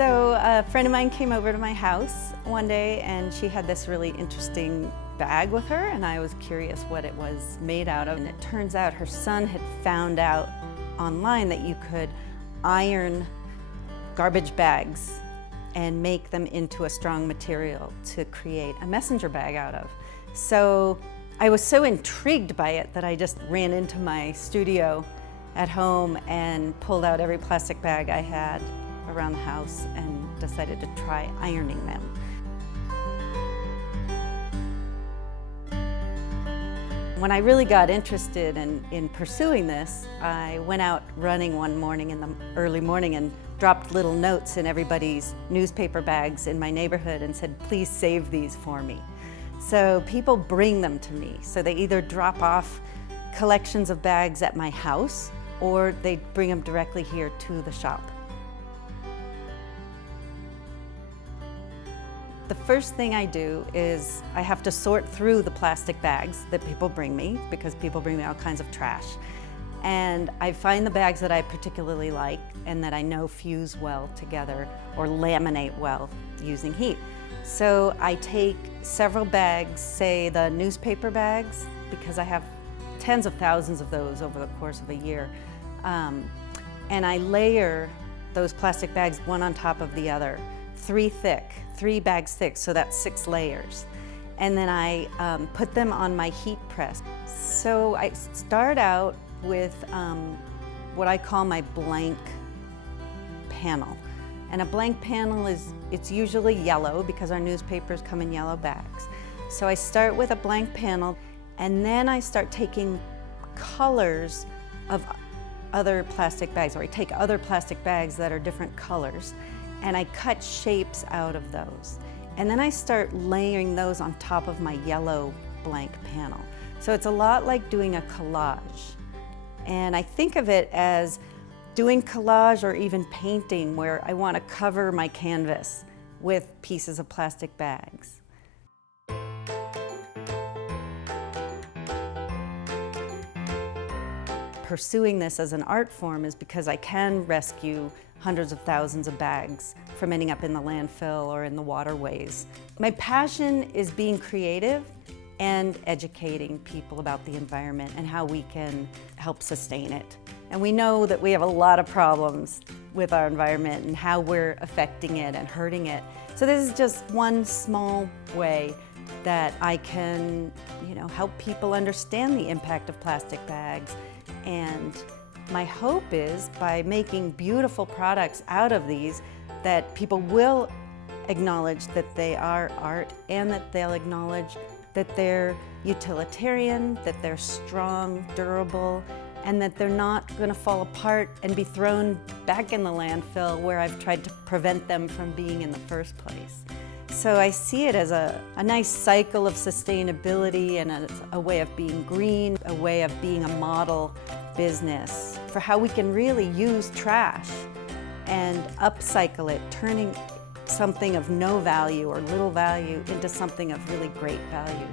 So a friend of mine came over to my house one day and she had this really interesting bag with her, and I was curious what it was made out of. And it turns out her son had found out online that you could iron garbage bags and make them into a strong material to create a messenger bag out of. So I was so intrigued by it that I just ran into my studio at home and pulled out every plastic bag I had around the house and decided to try ironing them. When I really got interested in pursuing this, I went out running one morning in the early morning and dropped little notes in everybody's newspaper bags in my neighborhood and said, please save these for me. So people bring them to me. So they either drop off collections of bags at my house or they bring them directly here to the shop. The first thing I do is I have to sort through the plastic bags that people bring me, because people bring me all kinds of trash. And I find the bags that I particularly like and that I know fuse well together or laminate well using heat. So I take several bags, say the newspaper bags, because I have tens of thousands of those over the course of a year. And I layer those plastic bags one on top of the other, 3 bags thick, so that's 6 layers. And then I put them on my heat press. So I start out with what I call my blank panel. And a blank panel it's usually yellow because our newspapers come in yellow bags. So I start with a blank panel and then I start taking colors of other plastic bags, or I take other plastic bags that are different colors and I cut shapes out of those. And then I start layering those on top of my yellow blank panel. So it's a lot like doing a collage. And I think of it as doing collage or even painting, where I want to cover my canvas with pieces of plastic bags. Pursuing this as an art form is because I can rescue hundreds of thousands of bags from ending up in the landfill or in the waterways. My passion is being creative and educating people about the environment and how we can help sustain it. And we know that we have a lot of problems with our environment and how we're affecting it and hurting it. So this is just one small way that I can, help people understand the impact of plastic bags. And my hope is, by making beautiful products out of these, that people will acknowledge that they are art and that they'll acknowledge that they're utilitarian, that they're strong, durable, and that they're not going to fall apart and be thrown back in the landfill where I've tried to prevent them from being in the first place. So I see it as a nice cycle of sustainability and a way of being green, a way of being a model business for how we can really use trash and upcycle it, turning something of no value or little value into something of really great value.